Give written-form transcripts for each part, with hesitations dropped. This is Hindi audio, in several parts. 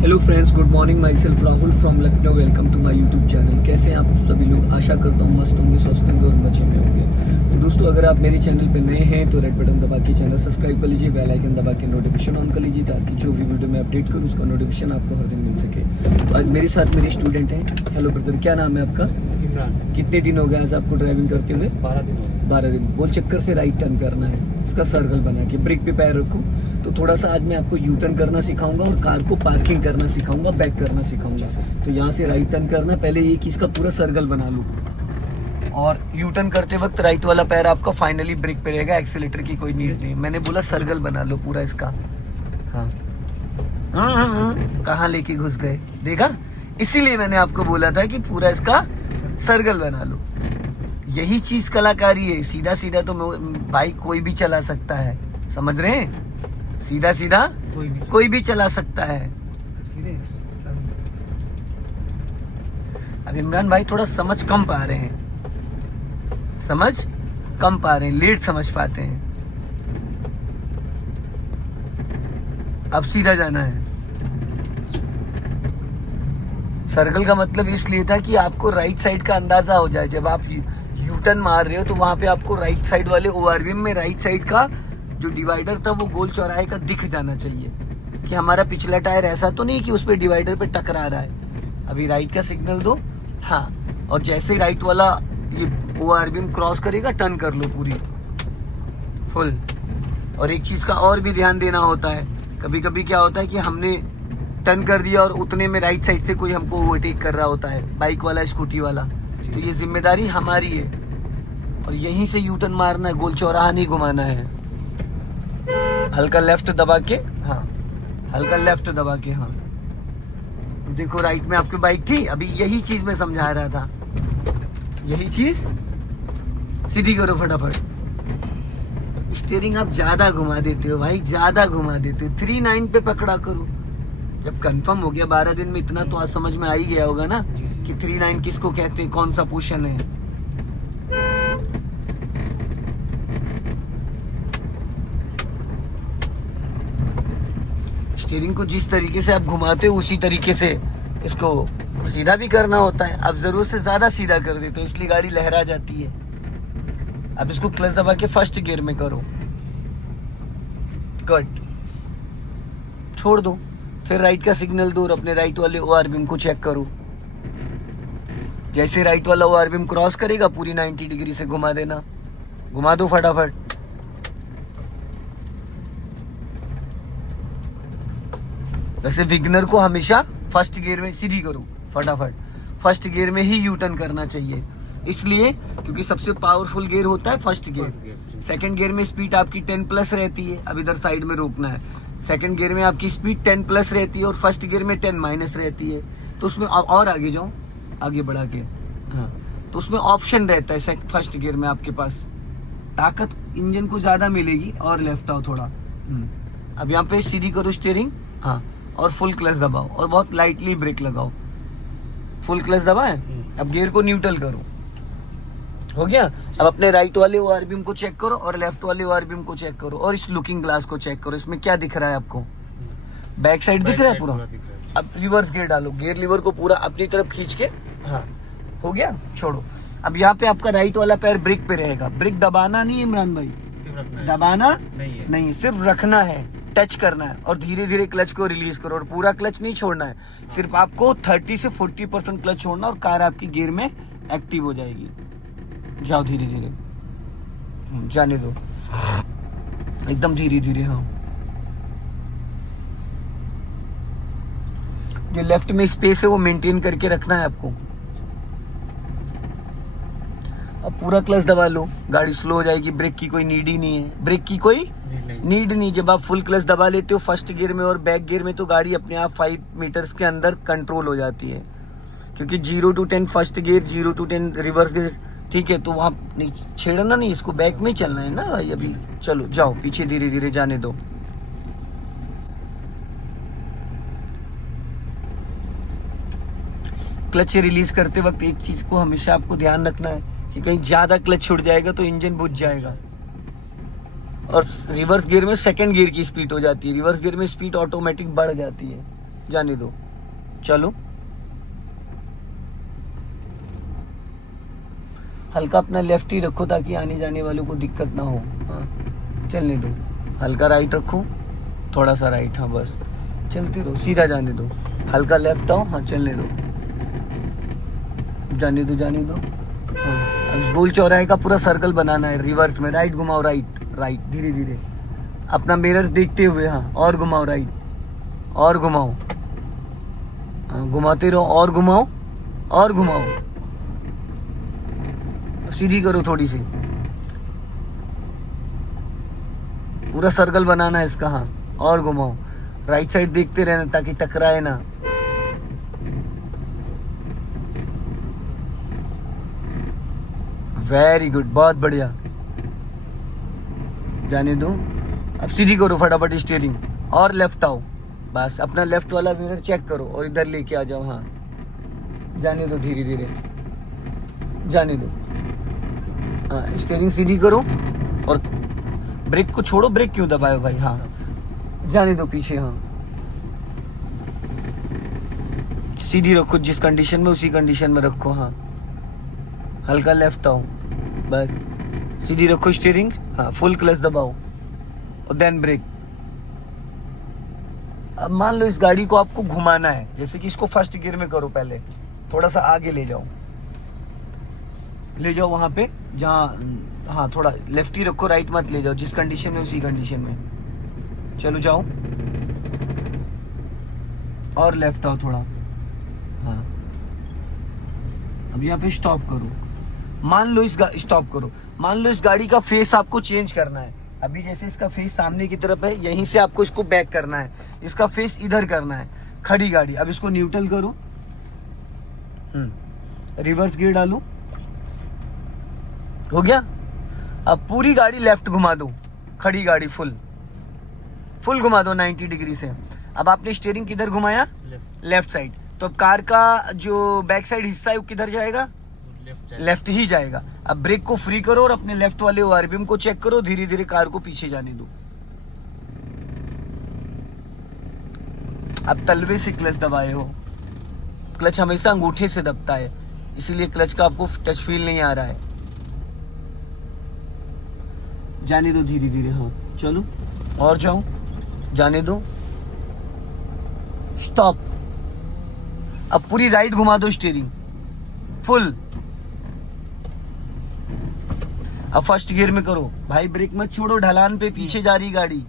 Hello friends, good morning. Myself Rahul from Lucknow. Welcome to my YouTube channel. कैसे हैं आप सभी लोग? आशा करता हूँ मस्त होंगे, स्वस्थ होंगे और मजे में होंगे। तो दोस्तों, अगर आप मेरे चैनल पे नए हैं तो रेड बटन दबा के चैनल सब्सक्राइब कर लीजिए, बेल आइकन दबा के नोटिफिकेशन ऑन कर लीजिए ताकि जो भी वीडियो मैं अपडेट करूँ उसका नोटिफिकेशन आपको हर दिन मिल सके। तो आज मेरे साथ मेरे स्टूडेंट हैं। हेलो ब्रदर, क्या नाम है आपका? इमरान। कितने दिन हो गए आज आपको ड्राइविंग करते हुए? 12 दिन हो गए। 12 दिन। गोल चक्कर से राइट टर्न करना है, इसका सर्कल बना के ब्रेक पे पैर रखो। तो थोड़ा सा आज मैं आपको यू टर्न करना सिखाऊंगा और कार को पार्किंग करना सिखाऊंगा, बैक करना सिखाऊंगा। तो यहाँ से राइट टर्न करना, पहले एक इसका पूरा सर्कल बना लो और यू टर्न करते वक्त राइट वाला पैर आपका फाइनली ब्रेक पे रहेगा, एक्सीलेटर की कोई नीड नहीं। मैंने बोला सर्कल बना लो पूरा इसका। हाँ, कहाँ लेके घुस गए, देखा? इसीलिए मैंने आपको बोला था कि पूरा इसका सर्कल बना लो। यही चीज कलाकारी है। सीधा सीधा तो बाइक कोई भी चला सकता है, समझ रहे हैं? सीधा सीधा कोई भी चला सकता है। अब इमरान भाई थोड़ा समझ कम पा रहे हैं, लेट समझ पाते हैं। अब सीधा जाना है। सर्कल का मतलब इसलिए था कि आपको राइट साइड का अंदाजा हो जाए। जब आप यू टर्न मार रहे हो तो वहां पे आपको राइट साइड वाले ओवरव्यू में राइट साइड का जो डिवाइडर था वो गोल चौराहे का दिख जाना चाहिए कि हमारा पिछला टायर ऐसा तो नहीं कि उस पे डिवाइडर पे टकरा रहा है। अभी राइट का सिग्नल दो। हाँ, और जैसे राइट वाला ये ओवरव्यू क्रॉस करेगा, टर्न कर लो पूरी फुल। और एक चीज का और भी ध्यान देना होता है, कभी कभी क्या होता है कि हमने टर्न कर दिया और उतने में राइट साइड से कोई हमको ओवरटेक कर रहा होता है, बाइक वाला, स्कूटी वाला। तो ये जिम्मेदारी हमारी है और यहीं से यू टर्न मारना है, गोल चौराहा नहीं घुमाना है। हल्का लेफ्ट दबा के, हाँ, हल्का लेफ्ट दबा के। हाँ, देखो राइट में आपकी बाइक थी। अभी यही चीज मैं समझा रहा था, यही चीज। सीधी करो फटाफट। स्टीयरिंग आप ज्यादा घुमा देते हो भाई, ज्यादा घुमा देते हो। 39 पे पकड़ा करो। जब कंफर्म हो गया 12 दिन में, इतना तो आज समझ में आ ही गया होगा ना कि 39 किसको कहते हैं, कौन सा पोर्शन है। स्टीयरिंग को जिस तरीके से आप घुमाते हो उसी तरीके से इसको सीधा भी करना होता है। आप जरूरत से ज्यादा सीधा कर देते हो, इसलिए गाड़ी लहरा जाती है। अब इसको क्लच दबा के फर्स्ट गियर में करो, कट छोड़ दो, फिर राइट का सिग्नल दो और अपने राइट वाले ओआरबीएम को चेक करो। जैसे राइट वाला ओआरबीएम क्रॉस करेगा, पूरी 90 डिग्री से घुमा देना। घुमा दो फटाफट। वैसे विग्नर को हमेशा फर्स्ट गियर में सीधी करो फटाफट। फर्स्ट गियर में ही यू टर्न करना चाहिए, इसलिए क्योंकि सबसे पावरफुल गियर होता है फर्स्ट गियर। सेकंड गियर में स्पीड आपकी 10 प्लस रहती है। अब इधर साइड में रोकना है। सेकंड गियर में आपकी स्पीड 10 प्लस रहती है और फर्स्ट गियर में 10 माइनस रहती है। तो उसमें और आगे जाओ, आगे बढ़ा के। हाँ, तो उसमें ऑप्शन रहता है फर्स्ट गियर में आपके पास, ताकत इंजन को ज्यादा मिलेगी। और लेफ्ट आओ थोड़ा। अब यहाँ पे सीधी करो स्टीयरिंग। हाँ, और फुल क्लच दबाओ और बहुत लाइटली ब्रेक लगाओ। फुल क्लच दबाए। अब गियर को न्यूट्रल करो। हो गया? अब अपने राइट वाले ओआरबीएम को चेक करो और लेफ्ट वाले ओआरबीएम को चेक करो और इस लुकिंग ग्लास को चेक करो। इसमें क्या दिख रहा है आपको? बैक साइड दिख रहा है पूरा। अब रिवर्स गियर डालो, गियर लीवर को पूरा अपनी तरफ खींच के। हाँ, हो गया, छोड़ो। अब यहाँ पे आपका राइट वाला पैर ब्रेक पे रहेगा। ब्रेक दबाना नहीं है इमरान भाई, दबाना नहीं, सिर्फ रखना है, टच करना है और धीरे धीरे क्लच को रिलीज करो। और पूरा क्लच नहीं छोड़ना है, सिर्फ आपको 30 से 40% क्लच छोड़ना और कार आपकी गियर में एक्टिव हो जाएगी। जाओ धीरे धीरे, जाने दो एकदम धीरे धीरे। हाँ, जो लेफ्ट में स्पेस है वो मेंटेन करके रखना है आपको। अब पूरा क्लच दबा लो, गाड़ी स्लो हो जाएगी। ब्रेक की कोई नीड ही नहीं है, ब्रेक की कोई नीड नहीं। जब आप फुल क्लच दबा लेते हो फर्स्ट गियर में और बैक गियर में, तो गाड़ी अपने आप 5 मीटर्स के अंदर कंट्रोल हो जाती है। क्योंकि 0 to 10 first gear, 0 to 10 reverse gear, ठीक है? तो वहां नहीं छेड़ना नहीं, इसको बैक में ही चलना है ना भाई। अभी चलो, जाओ पीछे, धीरे धीरे जाने दो। क्लच रिलीज करते वक्त एक चीज को हमेशा आपको ध्यान रखना है कि कहीं ज्यादा क्लच छूट जाएगा तो इंजन बुझ जाएगा। और रिवर्स गियर में सेकंड गियर की स्पीड हो जाती है, रिवर्स गियर में स्पीड ऑटोमेटिक बढ़ जाती है। जाने दो, चलो। हल्का अपना लेफ्ट ही रखो ताकि आने जाने वालों को दिक्कत ना हो। हाँ, चलने दो। हल्का राइट रखो, थोड़ा सा राइट, हाँ बस चलते रहो, सीधा जाने दो। हल्का लेफ्ट आओ, हाँ चलने दो, जाने दो जाने दो। हाँ, अब इस गोल चौराहे का पूरा सर्कल बनाना है, रिवर्स में राइट घुमाओ, राइट राइट, धीरे धीरे अपना मिरर देखते हुए। हाँ, और घुमाओ राइट, और घुमाओ, हाँ घुमाते रहो, और घुमाओ और घुमाओ, सीधी करो थोड़ी सी, पूरा सर्कल बनाना है इसका। हाँ, और घुमाओ, राइट साइड देखते रहना ताकि टकराए ना। वेरी गुड, बहुत बढ़िया, जाने दो। अब सीधी करो फटाफट स्टीयरिंग, और लेफ्ट आओ, बस अपना लेफ्ट वाला मिरर चेक करो और इधर लेके आ जाओ। हाँ, जाने दो, धीरे धीरे जाने दो। हाँ, स्टीयरिंग सीधी करो और ब्रेक को छोड़ो, ब्रेक क्यों दबाए भाई। हाँ, जाने दो पीछे। हाँ, सीधी रखो, जिस कंडीशन में उसी कंडीशन में रखो। हाँ, हल्का लेफ्ट आओ, बस सीधी रखो स्टीयरिंग। हाँ, फुल क्लच दबाओ और देन ब्रेक। अब मान लो इस गाड़ी को आपको घुमाना है, जैसे कि इसको फर्स्ट गियर में करो, पहले थोड़ा सा आगे ले जाओ, ले जाओ वहां पे जहाँ, हाँ थोड़ा लेफ्ट ही रखो, राइट मत ले जाओ, जिस कंडीशन में उसी कंडीशन में। चलो जाओ, और लेफ्ट आओ थोड़ा। हाँ, अब यहाँ पे स्टॉप करो। मान लो स्टॉप करो, मान लो इस गाड़ी का फेस आपको चेंज करना है। अभी जैसे इसका फेस सामने की तरफ है, यहीं से आपको इसको बैक करना है, इसका फेस इधर करना है, खड़ी गाड़ी। अब इसको न्यूट्रल करो, रिवर्स गियर डालो, हो गया। अब पूरी गाड़ी लेफ्ट घुमा दो, खड़ी गाड़ी फुल घुमा दो 90 डिग्री से। अब आपने स्टीयरिंग किधर घुमाया, लेफ्ट साइड, तो अब कार का जो बैक साइड हिस्सा है वो किधर जाएगा, लेफ्ट ही जाएगा। अब ब्रेक को फ्री करो और अपने लेफ्ट वाले ओआरपीएम को चेक करो, धीरे धीरे कार को पीछे जाने दो। अब तलवे से क्लच दबाए हो, क्लच हमेशा अंगूठे से दबता है, इसीलिए क्लच का आपको टच फील नहीं आ रहा है। जाने दो धीरे धीरे। हाँ चलो, और जाओ, जाने दो, स्टॉप। अब पूरी राइट घुमा दो स्टीयरिंग फुल। अब फर्स्ट गियर में करो भाई, ब्रेक मत छोड़ो, ढलान पे पीछे जा रही गाड़ी,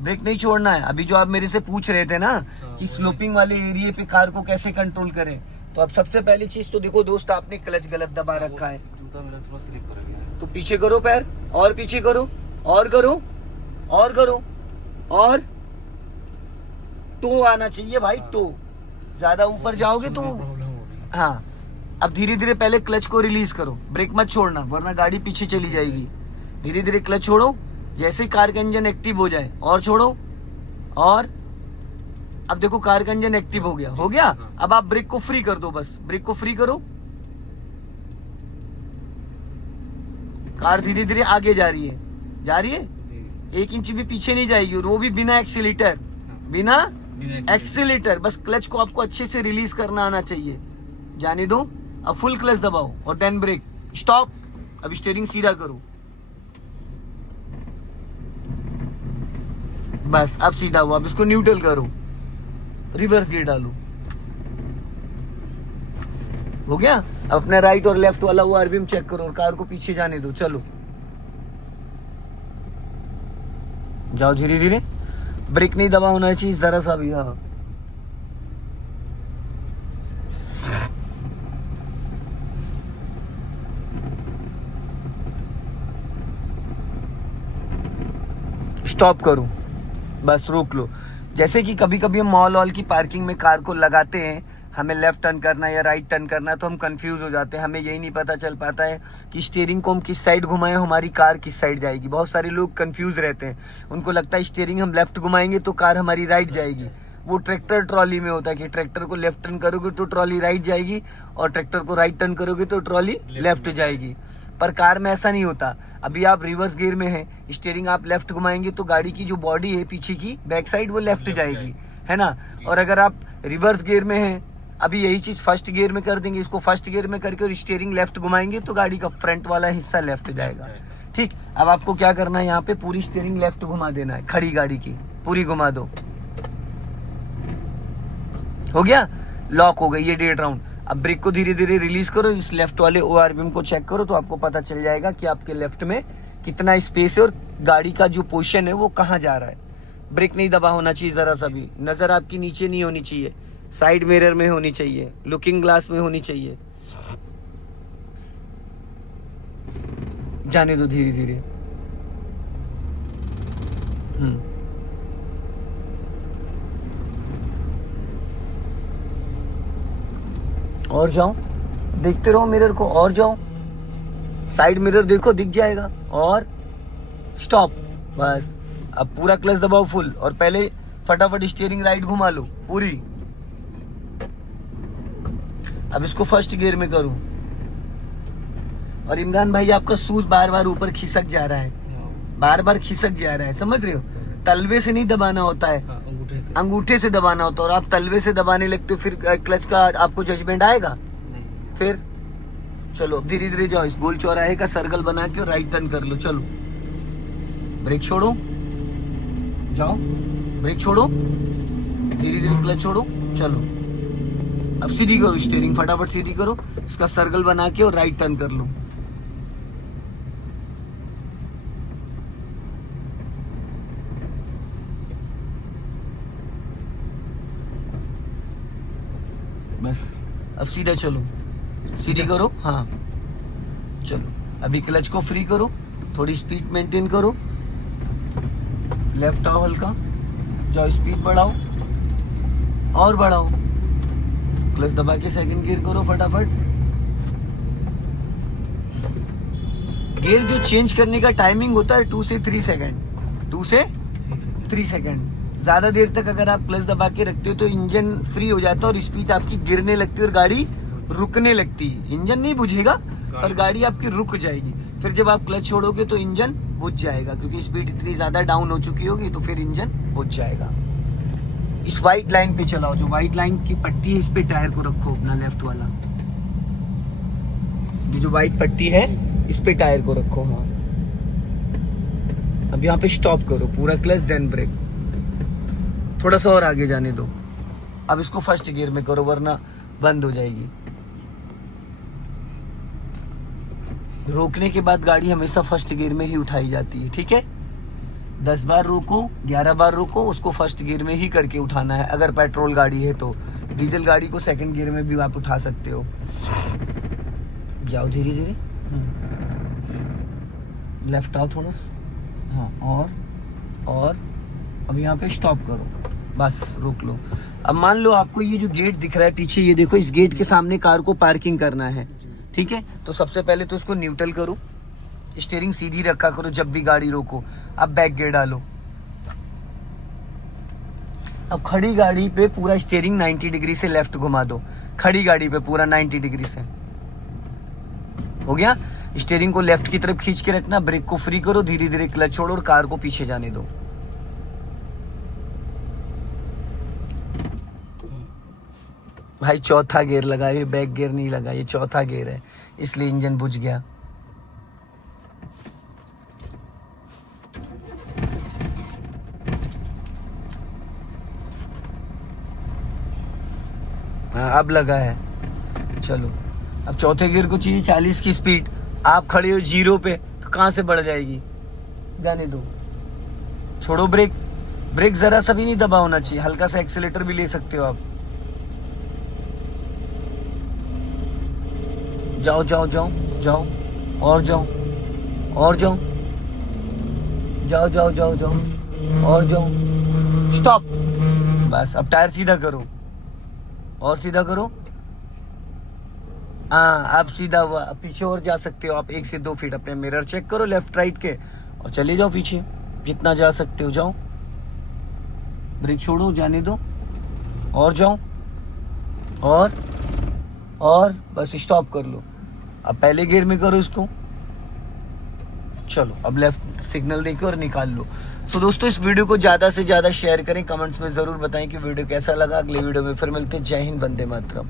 ब्रेक नहीं छोड़ना है। अभी जो आप मेरे से पूछ रहे थे ना कि स्लोपिंग वाले एरिया पे कार को कैसे कंट्रोल करें, तो अब सबसे पहली चीज तो देखो दोस्त, आपने क्लच गलत दबा रखा है, जूता मेरा थोड़ा स्लिप कर गया है। तो पीछे करो पैर, और पीछे करो, और करो, और करो, और टो आना चाहिए भाई, टो। ज्यादा ऊपर जाओगे तो हाँ। अब धीरे धीरे पहले क्लच को रिलीज करो, ब्रेक मत छोड़ना वरना गाड़ी पीछे चली जाएगी। धीरे धीरे क्लच छोड़ो, जैसे कार का इंजन एक्टिव हो जाए, और छोड़ो, और अब देखो कार का इंजन एक्टिव हो गया, हो गया। अब आप ब्रेक को फ्री कर दो, बस ब्रेक को फ्री करो, कार धीरे धीरे आगे जा रही है, जा रही है, 1 इंच भी पीछे नहीं जाएगी, और वो भी बिना एक्सीलेटर, बिना एक्सीलेटर। बस क्लच को आपको अच्छे से रिलीज करना आना चाहिए। जाने दो, अब फुल क्लच दबाओ और देन ब्रेक, स्टॉप। अब स्टीयरिंग सीधा करो, बस अब सीधा हुआ। अब इसको न्यूट्रल करो, रिवर्स गियर डालो, हो गया। अब अपना राइट और लेफ्ट वाला वो आरपीएम चेक करो और कार को पीछे जाने दो। चलो जाओ धीरे धीरे, ब्रेक नहीं दबा होना चाहिए जरा सा भी। हाँ स्टॉप करो, बस रोक लो। जैसे कि कभी कभी हम मॉल वॉल की पार्किंग में कार को लगाते हैं, हमें लेफ्ट टर्न करना है या राइट टर्न करना है, तो हम कंफ्यूज हो जाते हैं, हमें यही नहीं पता चल पाता है कि स्टीयरिंग को हम किस साइड घुमाएं, हमारी कार किस साइड जाएगी। बहुत सारे लोग कंफ्यूज रहते हैं, उनको लगता है स्टीयरिंग हम लेफ्ट घुमाएंगे तो कार हमारी राइट जाएगी। वो ट्रैक्टर ट्रॉली में होता है कि ट्रैक्टर को लेफ्ट टर्न करोगे तो ट्रॉली राइट जाएगी, और ट्रैक्टर को राइट टर्न करोगे तो ट्रॉली लेफ्ट जाएगी। पर कार में ऐसा नहीं होता। अभी आप रिवर्स गियर में हैं, स्टीयरिंग आप लेफ्ट घुमाएंगे तो गाड़ी की जो बॉडी है पीछे की बैक साइड, वो लेफ्ट जाएगी, है ना। और अगर आप रिवर्स गियर में हैं, अभी यही चीज फर्स्ट गियर में कर देंगे, इसको फर्स्ट गियर में करके और स्टीयरिंग लेफ्ट घुमाएंगे तो गाड़ी का फ्रंट वाला हिस्सा लेफ्ट जाएगा। ठीक, अब आपको क्या करना है, यहाँ पे पूरी स्टीयरिंग लेफ्ट घुमा देना है, खड़ी गाड़ी की पूरी घुमा दो। हो गया, लॉक हो गई ये 1.5 राउंड। अब ब्रेक को धीरे धीरे रिलीज करो, इस लेफ्ट वाले ORPM को चेक करो तो आपको पता चल जाएगा कि आपके लेफ्ट में कितना स्पेस है और गाड़ी का जो पोजीशन है वो कहाँ जा रहा है। ब्रेक नहीं दबा होना चाहिए जरा सा भी, नजर आपकी नीचे नहीं होनी चाहिए, साइड मिरर में होनी चाहिए, लुकिंग ग्लास में होनी चाहिए। जाने दो धीरे धीरे। और जाओ, देखते रहो मिरर को, और जाओ, साइड मिरर देखो दिख जाएगा, और स्टॉप। बस अब पूरा क्लच दबाओ फुल, और पहले फटाफट स्टीयरिंग राइट घुमा लो पूरी। अब इसको फर्स्ट गियर में करूं, और इमरान भाई आपका शूज बार बार ऊपर खिसक जा रहा है, बार बार खिसक जा रहा है, समझ रहे हो। तलवे से नहीं दबाना होता है, अंगूठे से दबाना होता है, और आप तलवे से दबाने लगते हो फिर क्लच का आपको जजमेंट आएगा नहीं। फिर चलो अब धीरे धीरे जाओ, इस गोल चौराहे का सर्कल बना के और राइट टर्न कर लो। चलो ब्रेक छोड़ो, जाओ ब्रेक छोड़ो, धीरे धीरे क्लच छोड़ो, चलो अब सीधी करो स्टीयरिंग, फटाफट सीधी करो, इसका सर्कल बना के और राइट टर्न कर लो। बस अब सीधा चलो, सीधी करो, हाँ चलो। अभी क्लच को फ्री करो, थोड़ी स्पीड मेंटेन करो, लेफ्ट आओ हल्का, जाओ स्पीड बढ़ाओ और बढ़ाओ, क्लच दबा के सेकंड गियर करो फटाफट। गियर जो चेंज करने का टाइमिंग होता है 2 से 3 सेकंड, 2 से 3 सेकंड। ज्यादा देर तक अगर आप क्लच दबा के रखते हो तो इंजन फ्री हो जाता है और स्पीड आपकी गिरने लगती है और गाड़ी रुकने लगती है। इंजन नहीं बुझेगा पर गाड़ी आपकी रुक जाएगी। फिर जब आप क्लच छोड़ोगे तो इंजन बुझ जाएगा, क्योंकि स्पीड इतनी ज्यादा डाउन हो चुकी होगी तो फिर इंजन बुझ जाएगा। इस व्हाइट लाइन पे चलाओ, जो व्हाइट लाइन की पट्टी है इस पे टायर को रखो अपना लेफ्ट वाला, ये जो व्हाइट पट्टी है इस पे टायर को रखो। हाँ अब यहाँ पे स्टॉप करो, पूरा क्लच देन ब्रेक, थोड़ा सा और आगे जाने दो। अब इसको फर्स्ट गियर में करो वरना बंद हो जाएगी। रोकने के बाद गाड़ी हमेशा फर्स्ट गियर में ही उठाई जाती है, ठीक है। 10 बार रोको, 11 बार रोको, उसको फर्स्ट गियर में ही करके उठाना है। अगर पेट्रोल गाड़ी है तो, डीजल गाड़ी को सेकंड गियर में भी आप उठा सकते हो। जाओ धीरे धीरे, लेफ्ट आओ थोड़ा सा, हाँ और अब यहाँ पे स्टॉप करो, बस रोक लो। अब मान लो आपको ये जो गेट दिख रहा है पीछे, ये देखो, इस गेट के सामने कार को पार्किंग करना है, ठीक है। तो सबसे पहले तो इसको न्यूट्रल करो, स्टीयरिंग सीधी रखा करो जब भी गाड़ी रोको। अब बैक गियर डालो। अब खड़ी गाड़ी पे पूरा स्टीयरिंग 90 डिग्री से लेफ्ट घुमा दो, खड़ी गाड़ी पे पूरा 90 डिग्री से। हो गया। स्टीयरिंग को लेफ्ट की तरफ खींच के रखना, ब्रेक को फ्री करो, धीरे धीरे क्लच छोड़ो और कार को पीछे जाने दो। भाई चौथा गियर लगा, ये बैक गियर नहीं लगा, ये चौथा गियर है, इसलिए इंजन बुझ गया। हाँ अब लगा है। चलो अब चौथे गियर को चाहिए 40 की स्पीड, आप खड़े हो 0 पे तो कहां से बढ़ जाएगी, जाने दो। छोड़ो ब्रेक, ब्रेक जरा सा भी नहीं दबा होना चाहिए, हल्का सा एक्सीलेटर भी ले सकते हो आप। जाओ जाओ जाओ जाओ और जाओ और जाओ, जाओ जाओ जाओ जाओ और जाओ, स्टॉप। बस अब टायर सीधा करो और सीधा करो। हाँ अब सीधा हुआ, अब पीछे और जा सकते हो आप 1 से 2 फीट। अपने मिरर चेक करो लेफ्ट राइट के और चले जाओ पीछे, जितना जा सकते हो जाओ। ब्रेक छोड़ो, जाने दो और जाओ और बस स्टॉप कर लो। अब पहले गियर में करो इसको। चलो अब लेफ्ट सिग्नल देके और निकाल लो। सो दोस्तों इस वीडियो को ज़्यादा से ज़्यादा शेयर करें, कमेंट्स में ज़रूर बताएं कि वीडियो कैसा लगा। अगले वीडियो में फिर मिलते हैं। जय हिंद, वंदे मातरम।